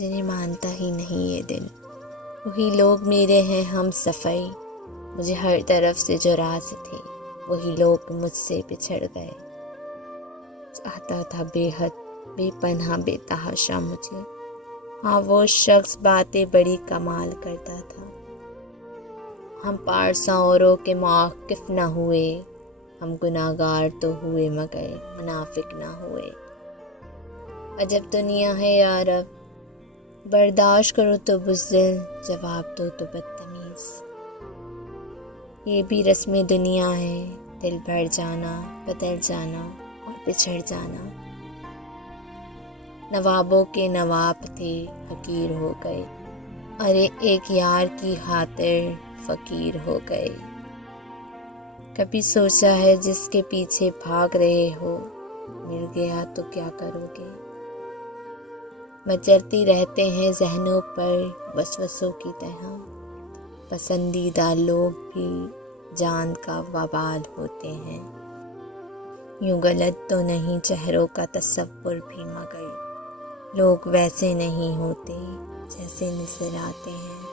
जिन्हें मानता ही नहीं ये दिल, वही लोग मेरे हैं हम सफ़र। मुझे हर तरफ से जो राज थे, वही लोग मुझसे बिछड़ गए। चाहता था बेहद बेपनाह बेतहाशा मुझे, हाँ वो शख्स बातें बड़ी कमाल करता था। हम पारसा औरों के मौक़िफ़ न हुए, हम गुनाहगार तो हुए मगर मुनाफिक न हुए। अजब दुनिया है यार, अब बर्दाश्त करो तो बुज़दिल, जवाब दो तो बदतमीज़। ये भी रस्म दुनिया है, दिल भर जाना, बदल जाना और बिछड़ जाना। नवाबों के नवाब थे, फकीर हो गए। अरे एक यार की खातिर फकीर हो गए। कभी सोचा है जिसके पीछे भाग रहे हो, मिल गया तो क्या करोगे। मचलती रहते हैं ज़हनों पर वसवसों की तरह, पसंदीदा लोग भी जान का वबाल होते हैं। यूँ गलत तो नहीं चेहरों का तसव्वुर भी, मगर लोग वैसे नहीं होते जैसे नजर आते हैं।